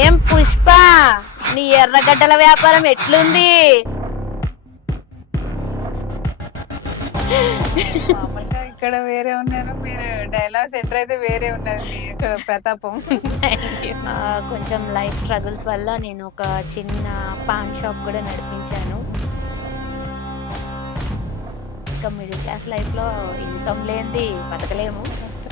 ఏం పుష్ప, నీ ఎర్రగడ్డల వ్యాపారం ఎట్లుంది? మామూలుగా ఇక్కడ వేరే ఉన్నారు, మీరు డైలాగ్స్ ఎంటర్ అయితే వేరే ఉన్నది మీ యొక్క ప్రతాపం. కొంచెం లైఫ్ స్ట్రగుల్స్ వల్ల నేను ఒక చిన్న పాన్ షాప్ కూడా నడిపించాను. ఇంకా మిడిల్ క్లాస్ లైఫ్లో ఇన్కమ్ లేనిది బతకలేము.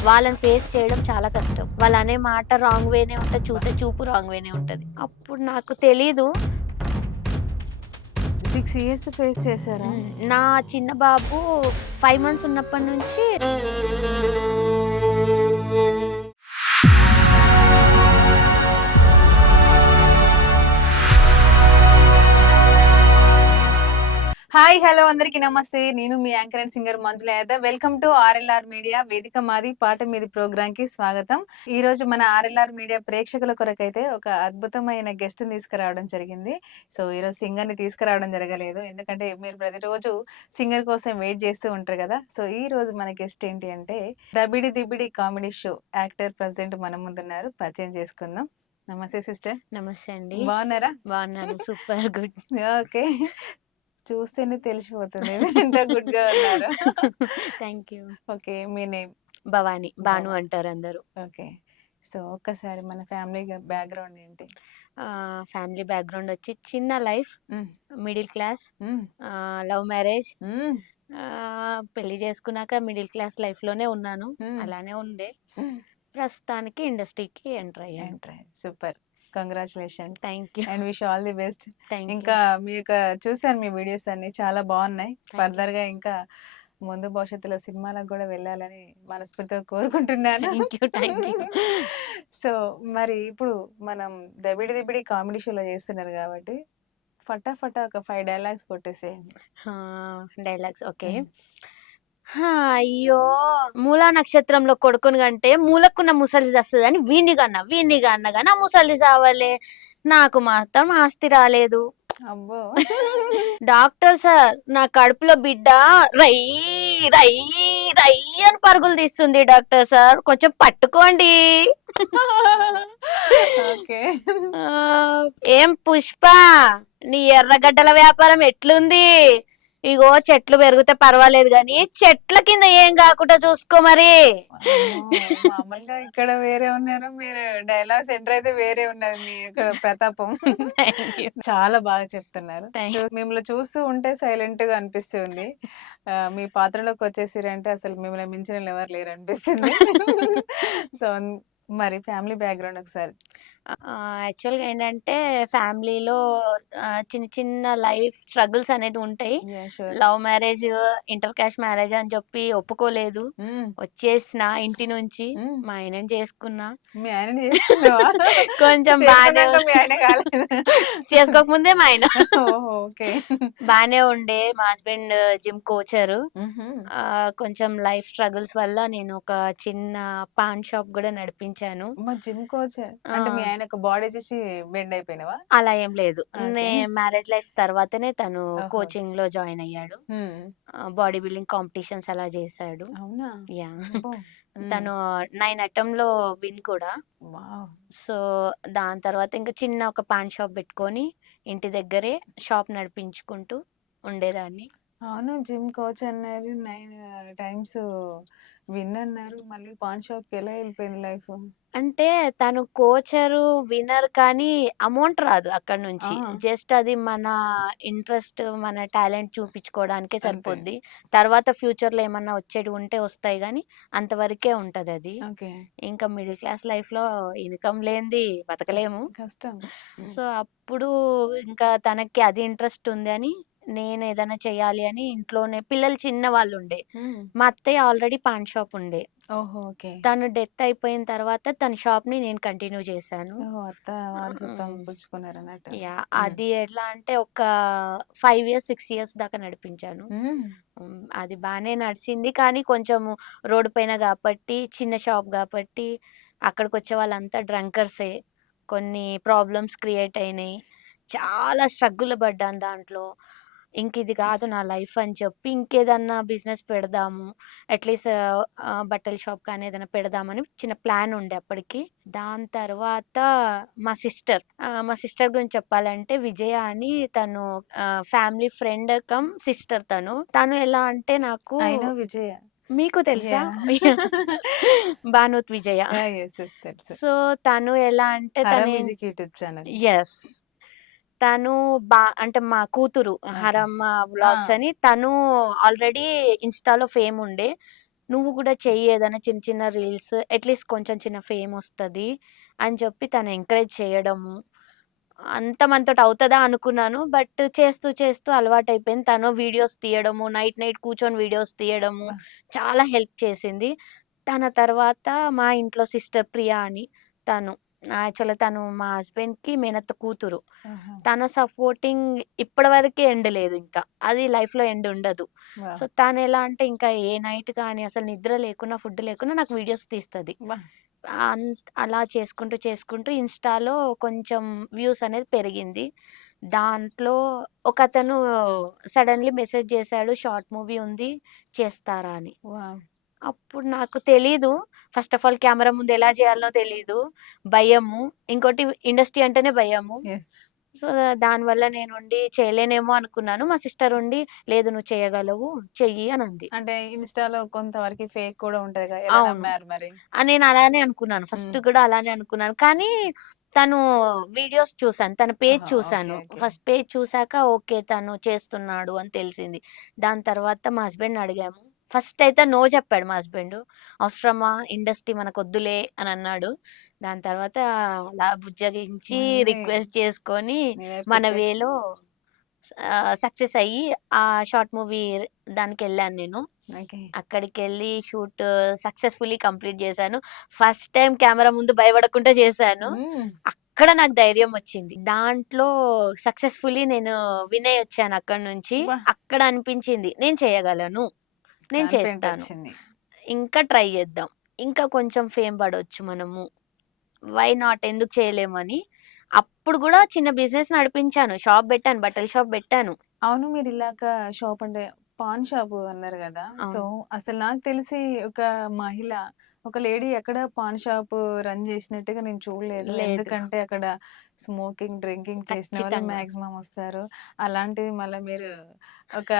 వాళ్ళని ఫేస్ చేయడం చాలా కష్టం. వాళ్ళు అనే మాట రాంగ్ వేనే ఉంటుంది, చూసే చూపు రాంగ్ వేనే ఉంటుంది. అప్పుడు నాకు తెలీదు. 6 years ఫేస్ చేశారా? నా చిన్న బాబు 5 months ఉన్నప్పటి నుంచి హాయ్ హలో అందరికి నమస్తే. నేను మీ anchor and singer Manjula Yadav. Welcome to RLR media వేదిక మాది పాట మీది ప్రోగ్రామ్ కి స్వాగతం. ఈ రోజు మన ఆర్ఎల్ఆర్ మీడియా ప్రేక్షకుల కొరకైతే ఒక అద్భుతమైన గెస్ట్ తీసుకురావడం జరిగింది. సో ఈ రోజు సింగర్ ని తీసుకురావడం జరగలేదు, ఎందుకంటే మీరు ప్రతిరోజు సింగర్ కోసం వెయిట్ చేస్తూ ఉంటారు కదా. సో ఈ రోజు మన గెస్ట్ ఏంటి అంటే దబిడి Dibidi comedy show actor president మన ముందున్నారు. పరిచయం చేసుకుందాం. నమస్తే సిస్టర్. నమస్తే అండి. బాగున్నారా? బాగున్నాను, సూపర్ గుడ్. ఓకే, చూస్తేనే తెలిసిపోతుంది మీరు ఎంత గుడ్ గా ఉన్నారు. Thank you. Okay, me name? Bhavani, Bhanu అంటారు అందరూ. ఓకే, సో ఒక్కసారి మన ఫ్యామిలీ బ్యాక్గ్రౌండ్ ఏంటి? ఫ్యామిలీ బ్యాక్గ్రౌండ్ వచ్చి చిన్న life, middle class, love marriage. పెళ్లి చేసుకున్నాక మిడిల్ క్లాస్ లైఫ్లోనే ఉన్నాను, అలానే ఉండే. ప్రస్తుతానికి ఇండస్ట్రీకి ఎంటర్ అయ్యాను. Super, congratulation. Thank you. And wish all the best. Thank you. ఇంకా మీ యొక్క చూసాను మీ వీడియోస్ అన్ని చాలా బాగున్నాయి. ఫర్దర్ గా ఇంకా ముందు భవిష్యత్తులో సినిమాలకు కూడా వెళ్ళాలని మనస్ఫూర్తిగా కోరుకుంటున్నాను. Thank you, thank you. So మరి ఇప్పుడు మనం దబిడి దిబిడి కామెడీ షోలో చేస్తున్నారు కాబట్టి ఫటాఫటా ఒక 5 డైలాగ్స్ కొట్టేసేయండి. Dialogues okay. అయ్యో, మూలా నక్షత్రంలో కొడుకుని కంటే మూలకున్న ముసలి వస్తుంది అని వీణ్ణి కన్నా కానీ ఆ ముసలి సావలే. నాకు మాత్రం ఆస్తి రాలేదు. అబ్బో, డాక్టర్ సార్, నా కడుపులో బిడ్డ రయ్యి రయ్యి రయ్యి అని పరుగులు తీస్తుంది డాక్టర్ సార్, కొంచెం పట్టుకోండి. ఓకే. ఏం పుష్ప, నీ ఎర్రగడ్డల వ్యాపారం ఎట్లుంది? ఇగో చెట్లు పెరిగితే పర్వాలేదు కానీ చెట్ల కింద ఏం కాకుండా చూసుకో మరి. మామూలుగా ఇక్కడ వేరే ఉన్నారు, మీరు డైలాగ్స్ ఎంటర్ అయితే వేరే ఉన్నది మీ యొక్క ప్రతాపం. చాలా బాగా చెప్తున్నారు. మిమ్మల్ని చూస్తూ ఉంటే సైలెంట్ గా అనిపిస్తుంది. మీ పాత్రలోకి వచ్చేసిరంటే అసలు మిమ్మల్ని మించిన ఎవరు లేరు అనిపిస్తుంది. సో మరి ఫ్యామిలీ బ్యాక్గ్రౌండ్ ఒకసారి. యాక్చువల్గా ఏంటంటే ఫ్యామిలీలో చిన్న చిన్న లైఫ్ స్ట్రగుల్స్ అనేది ఉంటాయి. Love marriage, inter caste marriage అని చెప్పి ఒప్పుకోలేదు, వచ్చేసిన ఇంటి నుంచి. మా ఆయనని చేసుకున్నా. మీ ఆయన చేసుకున్నావా? కొంచెం బాగానే, మీ ఆయన కాలేదు, చేసుకోకముందే మా ఆయన. ఓకే, బాగానే ఉండే. మా హస్బెండ్ జిమ్ కోచరు. కొంచెం లైఫ్ స్ట్రగుల్స్ వల్ల నేను ఒక చిన్న పాన్ షాప్ కూడా నడిపించాను. జిమ్ కోచ్ అంటే మీ ఆయన బాడీ చూసి బెండ్ అయిపోయినావా? అలా ఏం లేదు, మ్యారేజ్ లైఫ్ తర్వాతనే తను కోచింగ్ లో జాయిన్ అయ్యాడు. బాడీ బిల్డింగ్ కాంపిటీషన్స్ అలా చేశాడు. అవునా? యా, తను 9 అటెంప్ట్లో విన్ కూడా. సో దాని తర్వాత ఇంకా చిన్న ఒక పాన్ షాప్ పెట్టుకొని ఇంటి దగ్గరే షాప్ నడిపించుకుంటూ ఉండేదాన్ని. అవును, జిమ్ కోచ్ అన్నారు, 9 times విన్ అన్నారు, మళ్ళీ పాన్ షాప్ కి ఎలా వెళ్ళిపోయింది లైఫ్? అంటే తను కోచరు, విన్నర్, కానీ అమౌంట్ రాదు అక్కడ నుంచి. జస్ట్ అది మన ఇంట్రెస్ట్, మన టాలెంట్ చూపించుకోవడానికే సరిపోద్ది. తర్వాత ఫ్యూచర్లో ఏమన్నా వచ్చేవి ఉంటే వస్తాయి, కానీ అంతవరకే ఉంటది అది. ఇంకా మిడిల్ క్లాస్ లైఫ్లో ఇన్కమ్ లేనిది బతకలేము, కష్టం. సో అప్పుడు ఇంకా తనకి అది ఇంట్రెస్ట్ ఉంది అని నేను ఏదైనా చెయ్యాలి అని ఇంట్లోనే, పిల్లలు చిన్న వాళ్ళు ఉండే. మా అత్తయ్య ఆల్రెడీ పాన్ షాప్ ఉండే. తను డెత్ అయిపోయిన తర్వాత తన షాప్ ని నేను కంటిన్యూ చేశాను. యా, అది ఎట్లా అంటే ఒక 5 years 6 years దాకా నడిపించాను. అది బాగానే నడిచింది, కానీ కొంచెం రోడ్డు పైన కాబట్టి, చిన్న షాప్ కాబట్టి అక్కడికి వచ్చే వాళ్ళంతా డ్రంకర్సే. కొన్ని ప్రాబ్లమ్స్ క్రియేట్ అయినాయి, చాలా స్ట్రగుల్ పడ్డాను దాంట్లో. ఇంకిది కాదు నా లైఫ్ అని చెప్పి ఇంకేదన్నా బిజినెస్ పెడదాము. అట్‌లీస్ట్ బట్టల షాప్ కానీ ఏదైనా పెడదామని చిన్న ప్లాన్ ఉండే అప్పటికి. దాని తర్వాత మా సిస్టర్ గురించి చెప్పాలంటే విజయ అని తను ఫ్యామిలీ ఫ్రెండ్ కమ్ సిస్టర్ తను. తను ఎలా అంటే నాకు ఐ నో విజయ. మీకు తెలుసా? యాహ్! భానుత్ విజయ. యాహ్! యెస్. తెలుసు. సో, తను ఎలా అంటే 'హరం మ్యూజిక్' యూట్యూబ్ ఛానల్. యెస్. తను అంటే మా కూతురు ఓకే. హరమ్మ ఆ! వ్లాగ్స్ అని తను ఆల్రెడీ ఇన్‌స్టా‌లో ఫేమ్ ఉండే. "నువ్వు గూడా చెయ్యి ఏదైనా చిన్న చిన్న రీల్స్ అట్‌లీస్ట్ కొంచెం చిన్న ఫేమ్ ఒస్తది" అని చెప్పి తను ఎంకరేజ్ చేయడము. అంత మనతోటి అవుతదా అనుకున్నాను. బట్ చేస్తూ చేస్తూ అలవాటయిపోయింది. తను వీడియోస్ తీయడము, నైట్ నైట్ కూర్చొని వీడియోస్ తీయడము అబ్బా! చాలా హెల్ప్ చేసింది. తన తర్వాత మా ఇంట్లో సిస్టర్ ప్రియా అని తను. యాక్చువల్‌గా తను మా హస్బెండ్‌కి మేనత్త కూతురు. ఆహా! తన సపోర్టింగ్ ఇప్పటివరకే ఎండ్ లేదు ఇంకా. అది లైఫ్‌లో ఎండ్ ఉండదు. So, wow! తనెలా అంటే ఇంకా ఏ నైట్ కానీ అసలు నిద్ర లేకున్నా, ఫుడ్ లేకున్నా నాకు వీడియోస్ తీస్తది. అబ్బా! అలా చేసుకుంటూ చేసుకుంటూ ఇన్‌స్టాలో కొంచెం వ్యూస్ అనేది పెరిగింది. దాంట్లో ఒకతను సడెన్‌లీ మెసేజ్ చేశాడు షార్ట్ మూవీ ఉంది చేస్తారా అని. వావ్! అప్పుడు నాకు తెలీదు. ఫస్ట్ ఆఫ్ ఆల్ కెమెరా ముందు ఎలా చేయాలో తెలీదు. భయము. ఇంకోటి ఇండస్ట్రీ అంటేనే భయము. యెస్. సో, దానివల్ల నేనుండి చేయలేనేమో అనుకున్నాను. మా సిస్టర్ ఉండి, "లేదు నువ్వు చేయగలవు. చెయ్యి" అనంది. అంటే ఇన్‌స్టా‌లో కొంతవరకి ఫేక్ కూడా ఉంటదిగా. ఎలా అవును. నమ్మారు మరి? నేను అలానే అనుకున్నాను. హ్మ్. ఫస్ట్ కూడా అలానే అనుకున్నాను. కానీ తను వీడియోస్ చూసాను. తన పేజ్ ఓహో! చూసాను. ఓకే. ఫస్ట్ పేజ్ చూసాక ఓకే. తను చేస్తున్నాడు అని తెలిసింది. దాని తర్వాత మా హస్బెండ్‌ని అడిగాము. ఫస్ట్ అయితే నో చెప్పాడు మా హస్బెండు. "అవసరమా? ఇండస్ట్రీ మనకొద్దులే" అని అన్నాడు. దాని తర్వాత అలా బుజ్జగించి ముందే రిక్వెస్ట్ చేసుకొని మీరే మన ప్రిపేర్. వేలో సక్సెస్ అయ్యి ఆ షార్ట్ మూవీ దానికెళ్ళాను నేను. ఓకే. అక్కడికెళ్ళి షూట్ సక్సెస్‌ఫుల్లీ కంప్లీట్ జేశాను. ఫస్ట్ టైమ్ కెమెరా ముందు భయపడకుండా చేశాను. హ్మ్. అక్కడ నాకు ధైర్యం వచ్చింది. దాంట్లో సక్సెస్‌ఫుల్లీ నేను విన్ అయ్యొచ్చాను అక్కడి నుంచి. అబ్బా! అక్కడ అనిపించింది నేను చేయగలను. నేను కాన్ఫిడెంట్ చేస్తాను. వచ్చింది. ఇంకా ట్రై చేద్దాం. ఇంకా కొంచెం ఫేమ్ పడొచ్చు మనము. వై నాట్ ఎందుకు చేయలేమని. అప్పుడు గూడా చిన్న బిజినెస్ నడిపించాను. షాప్ పెట్టాను. బట్టల షాప్ పెట్టాను. అవును. మీరిలాగ షాప్ అంటే పాన్ షాపు అన్నారు గదా! సో, అవును. అసలు నాకు తెలిసి ఒక మహిళ, ఒక లేడీ ఎక్కడ పాన్ షాపు రన్ జేసినట్టుగా నేను చూడలేదు. లేదు. ఎందుకంటే అక్కడ స్మోకింగ్, డ్రింకింగ్ చేసిన వాళ్ళే ఖచ్చితంగా. మాక్సిమం వస్తారు. అలాంటిది మళ్ళా మీరు ఒక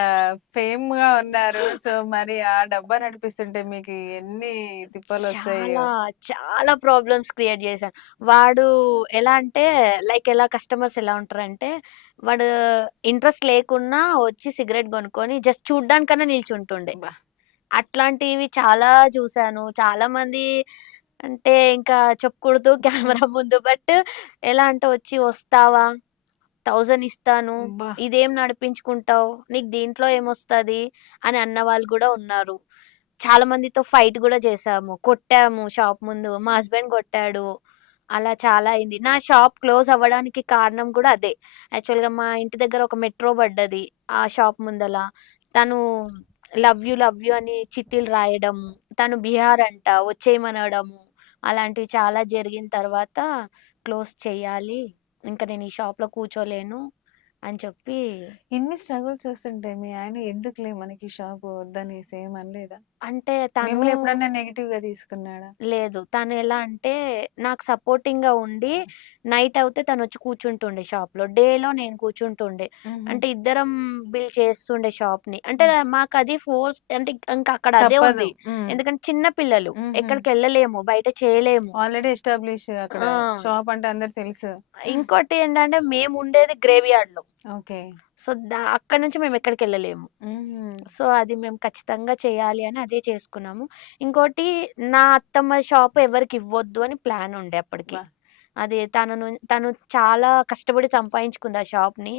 ఫేమ్‌గా ఉన్నారు. సో, మరి ఆ డబ్బా నడిపిస్తుంటే మీకు ఎన్ని చాలా, తిప్పలొస్తాయో. చాలా ప్రాబ్లమ్స్ క్రియేట్ చేశాను. వాడు ఎలా అంటే ఎలా కస్టమర్స్ ఎలా ఉంటారంటే, వాడు ఇంట్రెస్ట్ లేకున్నా వచ్చి సిగరెట్ కొనుక్కొని జస్ట్ చూడ్డానికన్నా నిల్చుంటుండే. అబ్బా! అట్లాంటివి చాలా చూసాను. చాలామంది అంటే ఇంకా చెప్పకూడదు కెమెరా ముందు. బట్ ఎలా అంటే వచ్చి "వస్తావా? 1000 ఇస్తాను. అబ్బా! ఇదేం నడిపించుకుంటావు? నీకు దీంట్లో ఏమొస్తది?" అని అన్నవాళ్ళు గూడా ఉన్నారు. చాలా మందితో ఫైట్ గూడా చేశాము. కొట్టాము షాప్ ముందు. మా హస్బెండ్ కొట్టాడు. అలా చాలా అయింది. నా షాప్ క్లోజ్ అవ్వడానికి కారణం కూడా అదే. యాక్చువల్‌గా మా ఇంటి దగ్గర ఒక మెట్రో పడ్డది. ఆ షాప్ ముందల. తను లవ్ యూ అని చిట్టీలు రాయడం. తను బీహార్ అంట. వచ్చేయమనడము. అలాంటివి చాలా జరిగిన తర్వాత క్లోజ్ చేయాలి. ఇంక నేను ఈ షాప్‌లో కూర్చోలేను అని చెప్పి ఇన్ని స్ట్రగుల్స్ వస్తుంటే మీ ఆయన ఎందుకులే మనకి షాపు వద్దనేసి ఏమనలేదా? అంటే తను మిమ్మల్ని ఎప్పుడన్నా నెగెటివ్‌గా తీసుకున్నాడా? లేదు. తనెలా అంటే నాకు సపోర్టింగ్‌గా ఉండి నైట్ అవుతే తనొచ్చి కూర్చుంటుండే షాప్‌లో. డేలో నేను కూర్చుంటుండే. హుహు. అంటే ఇద్దరం బిల్డ్ చేస్తుండే షాప్‌ని. అంటే హ్మ్. మాకది ఫోర్స్ అంటే ఇంకా అక్కడ అదే తప్పదు. ఉంది. హ్మ్. ఎందుకంటే చిన్న పిల్లలు. హుహు. ఎక్కడికెళ్ళలేము. బయట చేయలేము. ఆల్రెడీ ఎస్టాబ్లిష్ అక్కడ ఆ! షాప్ అంటే అందరికి తెలుసు. ఇంకోటి ఏంటంటే మేముండేది గ్రేవ్ యార్డ్‌లో. ఓకే. సో, అక్కడి నుంచి మేమెక్కడికెళ్ళలేము. హుహు. సో, అది మేము ఖచ్చితంగా చేయాలి అని అదే చేసుకున్నాము. ఇంకోటి నా అత్తమ్మ షాప్ ఎవరికివ్వొద్దు అని ప్లాన్ ఉండే అప్పటికి. అబ్బా! అది తను చాలా కష్టపడి సంపాదించుకుంది ఆ షాప్‌ని.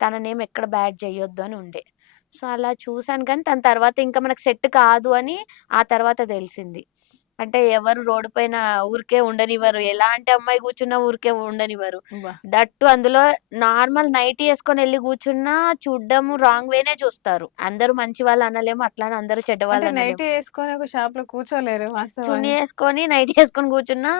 తన నేమ్ ఎక్కడ బ్యాడ్ చేయొద్దు అని ఉండే. సో, అలా చూసాను కానీ తన తర్వాత ఇంకా మనకు సెట్ కాదు అని ఆ తర్వాత తెలిసింది. అంటే ఎవరు రోడ్డు పైన ఊరికే ఉండనివ్వరు. ఎలాంటి అమ్మాయి కూర్చున్నా ఊరికే ఉండనివ్వరు. అబ్బా! అందులో నార్మల్ నైటీ యేసుకొనెళ్లి కూర్చున్నా చూడ్డము రాంగ్ వేనే చూస్తారు. అందరూ మంచి వాళ్ళు అనలేము. అట్లని అందరూ అంటే చెడ్డవాళ్ళు అనలేము. నైటీ యేసుకొని ఒక షాప్‌లో కూర్చోలేరు చున్నీ వాస్తవానికి. యేసుకొని, నైటీ యేసుకొని కూర్చున్నా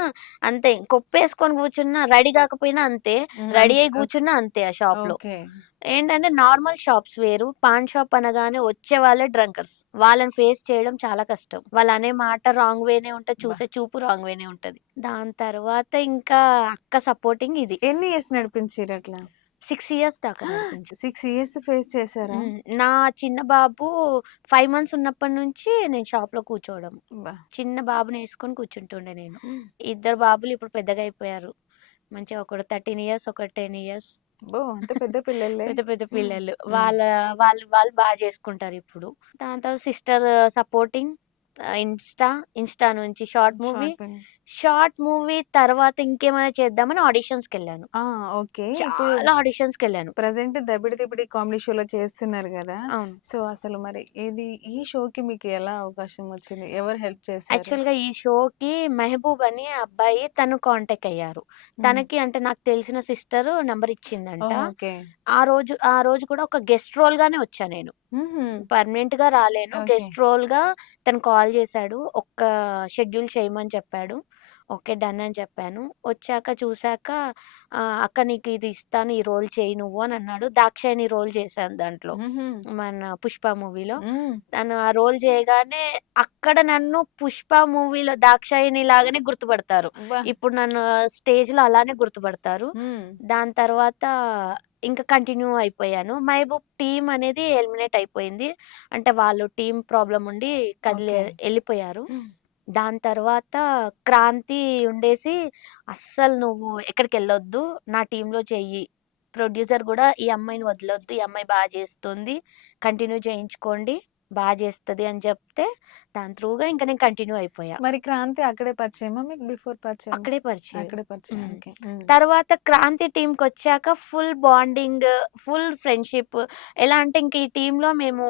అంతే. కొప్పేసుకొని కూర్చున్నా రెడీ గాకపోయినా అంతే. హ్మ్. రెడీ అయ్యి కూర్చున్నా అంతే ఆ షాప్‌లో. ఓకే. ఏంటంటే నార్మల్ షాప్స్ వేరు. పాన్ షాప్ అనగానే వచ్చే వాళ్ళే డ్రంకర్స్. వాళ్ళని ఫేస్ చేయడం చాలా కష్టం. వాళ్ళనే మాట రాంగ్ వేనే ఉంటది. అబ్బా! చూసే చూపు రాంగ్ వేనే ఉంటది. దాని తర్వాత ఇంకా అక్క సపోర్టింగ్ ఇది. ఎన్ని ఇయర్స్ నడిపించిరట్లా? 6 ఇయర్స్ దాకా నడిపించా. 6 ఇయర్స్ ఫేస్ చేసారా? నా చిన్న బాబు 5 మంత్స్ ఉన్నప్పటి నుంచి నేను షాప్‌లో కూర్చోవడం. అబ్బా! చిన్న బాబునేసుకొని కూర్చుంటుండే నేను. ఇద్దరు బాబులు ఇప్పుడు పెద్దగా అయిపోయారు. మంచిగా ఒకడు 13 ఇయర్స్, ఒకడు 10 ఇయర్స్. అబ్బో! అంత పెద్ద పిల్లలే. పెద్ద పెద్ద పిల్లలు. హ్మ్. వాళ్ళు బా చేసుకుంటారిప్పుడు. దాని తర్వాత సిస్టర్ సపోర్టింగ్ ఇన్‌స్టా నుంచి short movie. Short film. Short movie తర్వాత ఇంకేమైనా చేద్దామని ఆడిషన్స్‌కెళ్ళాను. ఆ! ఓకే. ఇప్పుడు చాలా ఆడిషన్స్‌కెళ్ళాను. ప్రెజెంట్ 'దబిడి దిబిడి' కామెడీ షోలో చేస్తున్నారు గదా! అవును. సో, అసలు మరి ఈ షోకి మీకు ఎలా అవకాశం వచ్చింది? ఎవరు హెల్ప్ చేశారు? యాక్చువల్‌గా ఈ షోకి మెహబూబ్ అని అబ్బాయి తను కాంటాక్ట్ అయ్యారు. హ్మ్. తనకి అంటే నాకు తెలిసిన సిస్టర్ నంబర్ ఇచ్చిందంట. ఓహ్! ఓకే. ఆ రోజు కూడా ఒక గెస్ట్ రోల్‌గానే వచ్చా నేను. హుహు. పర్మనెంట్‌గా రాలేను. ఓకే. గెస్ట్ రోల్‌గా తను కాల్ చేశాడు. ఒక్క షెడ్యూల్ చేయమని చెప్పాడు. ఓకే. డన్ అని చెప్పాను. వచ్చాక చూసాక "అక్క నీకు ఇది ఇస్తాను. ఈ రోల్ చెయ్యి నువ్వు" అని అన్నాడు. దాక్షాయణి రోల్ చేశాను దాంట్లో. హుహు. మన 'పుష్ప' మూవీలో. హ్మ్. తను ఆ రోల్ చేయగానే అక్కడ నన్ను 'పుష్ప' మూవీలో దాక్షాయణి లాగానే గుర్తుపడతారు. అబ్బా! ఇప్పుడు నన్ను స్టేజ్‌లో అలానే గుర్తుపడతారు. హ్మ్. దాని తర్వాత ఇంకా కంటిన్యూ అయిపోయాను. 'మహబూబ్' టీమ్ అనేది ఎలిమినేట్ అయిపోయింది. అంటే వాళ్ళు టీమ్ ప్రాబ్లమ్ ఉండి ఓకే. ఎళ్ళిపోయారు. దాని తర్వాత 'క్రాంతి' ఉండేసి "అస్సలు నువ్వు ఎక్కడికెళ్ళొద్దు. నా టీమ్‌లో చెయ్యి. ప్రొడ్యూసర్ గూడా ఈ అమ్మాయిని వదలొద్దు. ఈ అమ్మాయి బా చేస్తుంది. కంటిన్యూ చేయించుకోండి. బా చేస్తది" అని చెప్తే దాని త్రూగా ఇంక నేను కంటిన్యూ అయిపోయా. మరి 'క్రాంతి' అక్కడే పరిచయమా మీకు బిఫోర్ పరిచయమా? అక్కడే పరిచయం. అక్కడే పరిచయం. హ్మ్. ఓకే. హ్మ్. తర్వాత 'క్రాంతి' టీమ్‌కొచ్చాక ఫుల్ బాండింగ్, ఫుల్ ఫ్రెండ్‌షిప్. ఎలా అంటే ఇంక ఈ టీమ్‌లో మేము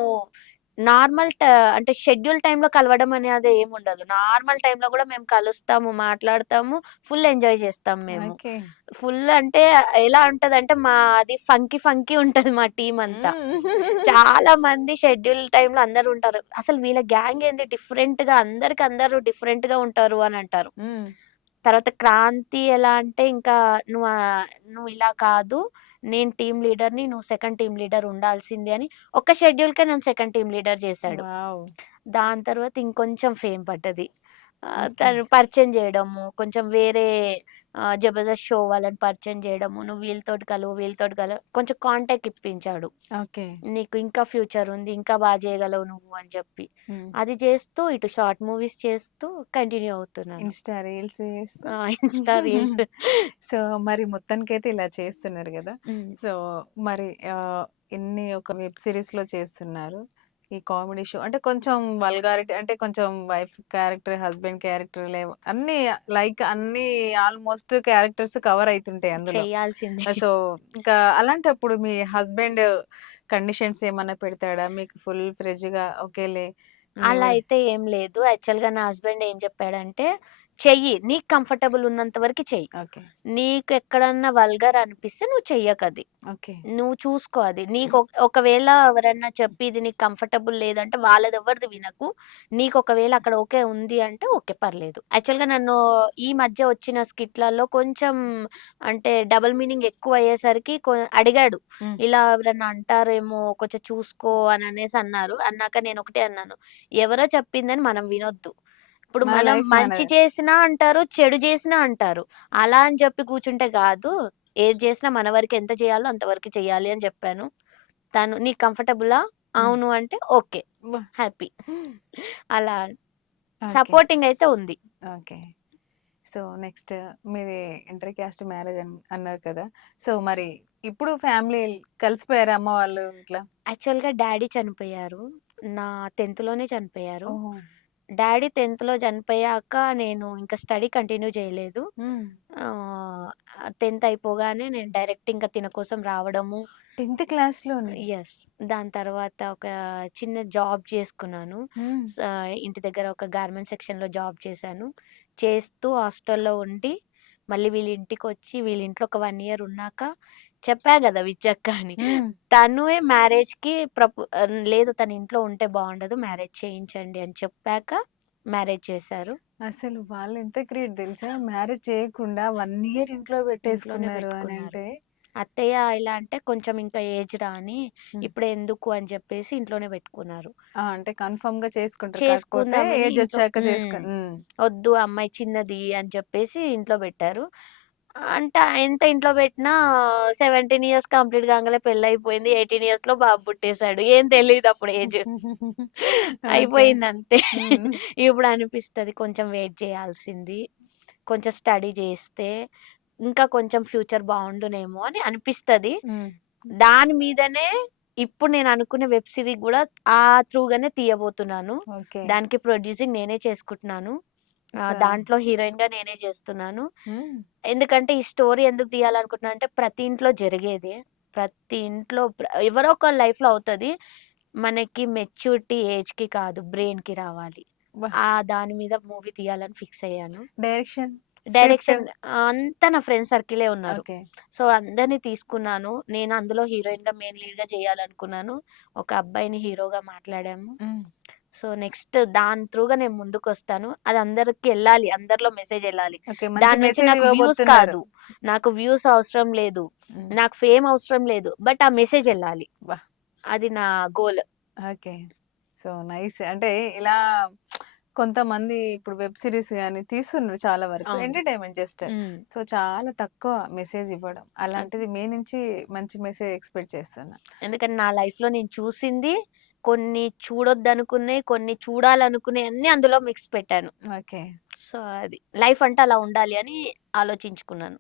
నార్మల్ అంటే షెడ్యూల్ టైమ్‌లో కలవడం అనేది ఏముండదు. నార్మల్ టైమ్‌లో గూడా మేము కలుస్తాము, మాట్లాడతాము, ఫుల్ ఎంజాయ్ చేస్తాం మేము. ఓకే. ఫుల్ అంటే ఎలా ఉంటదంటే మాది ఫంకీ ఫంకీ ఉంటది మా టీమంతా. హ్మ్. చాలా మంది షెడ్యూల్ టైమ్‌లో అందరూ ఉంటారు. అసలు వీళ్ళ గ్యాంగ్ ఏంది డిఫరెంట్‌గా అందరికి అందరూ డిఫరెంట్‌గా ఉంటారు అని అంటారు. హ్మ్. తర్వాత 'క్రాంతి' ఎలా అంటే ఇంకా "నువ్వు ఇలా కాదు. నేను టీమ్ లీడర్‌ని. నువ్వు సెకండ్ టీమ్ లీడర్ ఉండాల్సిందే" అని ఒక్క షెడ్యూల్‌కే నన్ను సెకండ్ టీమ్ లీడర్ చేశాడు. వావ్! దాని తర్వాత ఇంకొంచెం ఫేమ్ పడ్డది. ఓకే. తను పరిచయం జేయడము, కొంచెం వేరే 'జబర్దస్త్' షో వాళ్ళని పరిచయం జేయడము, "నువ్వు వీళ్ళతోటి కలువు, వీళ్ళతోటి కలువు" కొంచెం కాంటాక్ట్ ఇప్పించాడు. ఓకే. "నీకు ఇంకా ఫ్యూచర్ ఉంది. ఇంకా బా జేయగలవు నువ్వు" అని జెప్పి. హ్మ్. అది చేస్తూ ఇటు షార్ట్ మూవీస్ చేస్తూ కంటిన్యూ అవుతున్నాను. ఇన్‌స్టా రీల్స్ చేస్తూ ఇన్‌స్టా రీల్స్. సో, మరి మొత్తానికైతే ఇలా చేస్తున్నారు గదా! హ్మ్. సో, మరి ఇన్ని ఒక వెబ్ సీరీస్‌లో చేస్తున్నారు. ఈ కామెడీ షో అంటే కొంచెం వల్గారిటీ అంటే కొంచెం వైఫ్ క్యారెక్టర్, హస్బెండ్ క్యారెక్టర్ అన్నీ లైక్ అన్నీ ఆల్‌మోస్ట్ క్యారెక్టర్స్ కవర్ అయితుంటాయి అందులో. చేయాల్సిందే. సో, ఇంకా అలాంటప్పుడు మీ హస్బెండ్ కండిషన్స్ ఏమన్నా పెడతాడా? మీకు ఫుల్ ఫ్లెడ్జ్‌గా ఓకేలే అలా నీవే అయితే ఏం లేదు. యాక్చువల్‌గా నా హస్బెండ్ ఏం చెప్పాడంటే, "చెయ్యి. నీకు కంఫర్టబుల్ ఉన్నంత వరకి చెయ్యి. ఓకే. నీకెక్కడన్నా వల్గర్ అనిపిస్తే నువ్వు చెయ్యకది. ఓకే. నువ్వు చూసుకో అది. ఒకవేళ ఎవరన్నా చెప్పి ఇది నీకు కంఫర్టబుల్ లేదంటే వాళ్ళదెవ్వరిది వినకు. నీకు ఒకవేళ అక్కడ ఓకే ఉంది అంటే ఓకే పర్లేదు." యాక్చువల్‌గా నన్ను ఈ మధ్య వచ్చిన స్కిట్‌లలో కొంచెం అంటే డబుల్ మీనింగ్ ఎక్కువయ్యేసరికి అడిగాడు. హ్మ్. ఇలా ఎవరన్నా అంటారేమో కొంచెం చూసుకో అని అనేసి అన్నారు. అన్నాక నేను ఒకటే అన్నాను. ఎవరో చెప్పిందని మనం వినొద్దు. ఇప్పుడు మన మనం లైఫ్ మంచి మనది. చేసినా అంటారు, చెడు చేసినా అంటారు. అలా అని చెప్పి కూర్చుంటే గాదు. ఏది చేసినా మన వరకు ఎంత చేయాలో అంతవరకు చేయాలి అని చెప్పాను. తను "నీకు కంఫర్టబులా?" హ్మ్. అవును అంటే ఓకే. అబ్బా! హ్యాపీ. అలా ఓకే. సపోర్టింగ్ అయితే ఉంది. ఓకే. సో, నెక్స్ట్ మీది ఇంటర్ క్యాస్ట్ మ్యారేజ్ అన్నారు కదా! సో, మరి ఇప్పుడు ఫ్యామిలీ కలిసిపోయారా అమ్మ వాళ్ళు ఇట్లా? యాక్చువల్‌గా డ్యాడీ చనిపోయారు. నా 10థ్‌లోనే చనిపోయారు. ఓహో! డ్యాడీ 10థ్‌లో చనిపోయాక నేను ఇంకా స్టడీ కంటిన్యూ చేయలేదు. హ్మ్. ఆహ్, 10థ్ అయిపోగానే నేను డైరెక్ట్ ఇంక తిన కోసం రావడము. 10థ్ క్లాస్‌లోనే. యెస్. దాని తర్వాత ఒక చిన్న జాబ్ చేసుకున్నాను. హ్మ్. స ఇంటి దగ్గర ఒక గార్మెంట్ సెక్షన్‌లో జాబ్ చేశాను. చేస్తూ హాస్టల్‌లో ఉండి, మళ్ళీ వీళ్ళ ఇంటికొచ్చి వీళ్ళ ఇంట్లో ఒక 1 ఇయర్ ఉన్నాక చెప్పా గదా! విచ్చక్క అని. హ్మ్. తనుయే మ్యారేజ్‌కి లేదు తను ఇంట్లో ఉంటే బావుండదు. మ్యారేజ్ చేయించండి అని చెప్పాక మ్యారేజ్ చేశారు. అసలు వాళ్ళు ఎంత గ్రేట్ తెలుసా? మ్యారేజ్ చేయకుండా 1 ఇయర్ ఇంట్లో ఇంట్లోనే పెట్టేసుకున్నారు పెట్టుకున్నారు. అనంటే అత్తయ్య ఇలా అంటే కొంచెం ఇంకా ఏజ్ రా అని హ్మ్. ఇప్పుడే ఎందుకు అని చెప్పేసి ఇంట్లోనే పెట్టుకున్నారు. అంటే కన్ఫర్మ్‌గా చేసుకుంటారు. కాకపోతే చేసుకుందామని ఏజ్ ఇంట్లో వచ్చాక వద్దు అమ్మాయి చిన్నది అని చెప్పేసి ఇంట్లో పెట్టారు. అంటే ఎంత ఇంట్లో పెట్టినా 17 ఇయర్స్ కంప్లీట్ కాంగానే పెళ్లయిపోయింది. 18 ఇయర్స్‌లో బాబు పుట్టేసాడు. ఏం తెలీదు అప్పుడు ఏజ్. ఓకే. అయిపోయిందంతే. హ్మ్. ఇప్పుడు అనిపిస్తది కొంచెం వెయిట్ చేయాల్సింది. కొంచెం స్టడీ చేస్తే ఇంకా కొంచెం ఫ్యూచర్ బావుండునేమో అని అనిపిస్తది. హ్మ్. దాని మీదనే ఇప్పుడు నేను అనుకునే వెబ్ సీరీస్ గూడా ఆ త్రూగానే తీయబోతున్నాను. ఓకే. దానికి ప్రొడ్యూసింగ్ నేనే చేసుకుంటున్నాను. సో దాంట్లో హీరోయిన్‌గా నేనే చేస్తున్నాను. హ్మ్. ఎందుకంటే ఈ స్టోరీ ఎందుకు తీయాలనుకుంటున్నా అంటే ప్రతి ఇంట్లో జరిగేదే. ప్రతి ఇంట్లో ఎవరో ఒకళ్ళ లైఫ్‌లో అవుతది. మనకి మెచ్యూరిటీ ఏజ్‌కి కాదు బ్రెయిన్‌కి రావాలి. అబ్బా! దాని మీద మూవీ తీయాలని ఫిక్స్ అయ్యాను. Direction, script. డైరెక్షన్ అంతా నా ఫ్రెండ్ సర్కిలే ఉన్నారు. ఓకే. సో, అందరిని తీసుకున్నాను. నేను అందులో హీరోయిన్‌గా మెయిన్ లీడ్‌గా చేయాలనుకున్నాను. ఒక అబ్బాయిని హీరోగా మాట్లాడాము. హ్మ్. సో, నెక్స్ట్ దాని త్రూగా నేను ముందుకొస్తాను. అది అందరికి ఎళ్ళాలి. అందరిలో మెసేజ్ ఎళ్ళాలి. ఓకే. మంచి దాని నుంచి మెసేజ్ నాకు వ్యూస్ ఇవ్వబోతున్నారు. కాదు. నాకు వ్యూస్ అవసరం లేదు. హ్మ్. నాకు ఫేమ్ అవసరం లేదు. బట్ ఆ మెసేజ్ ఎళ్ళాలి. అబ్బా! అది నా గోల్. ఓకే. So, nice. అంటే ఇలా కొంతమంది ఇప్పుడు వెబ్ సీరీస్ గాని తీస్తున్నారు చాలా వరకు. అవును. Entertainment just. హ్మ్. సో, చాలా తక్కువ మెసేజ్ ఇవ్వడం. అది. అలాంటిది మీ నుంచి మంచి మెసేజ్ ఎక్స్‌పెక్ట్ చేస్తున్నా. ఎందుకంటే నా లైఫ్‌లో నేను చూసింది కొన్ని చూడొద్దనుకున్నయి, కొన్ని చూడాలనుకున్నయన్నీ అందులో మిక్స్ పెట్టాను. ఓకే. సో, అది. లైఫ్ అంటే అలా ఉండాలి అని ఆలోచించుకున్నాను.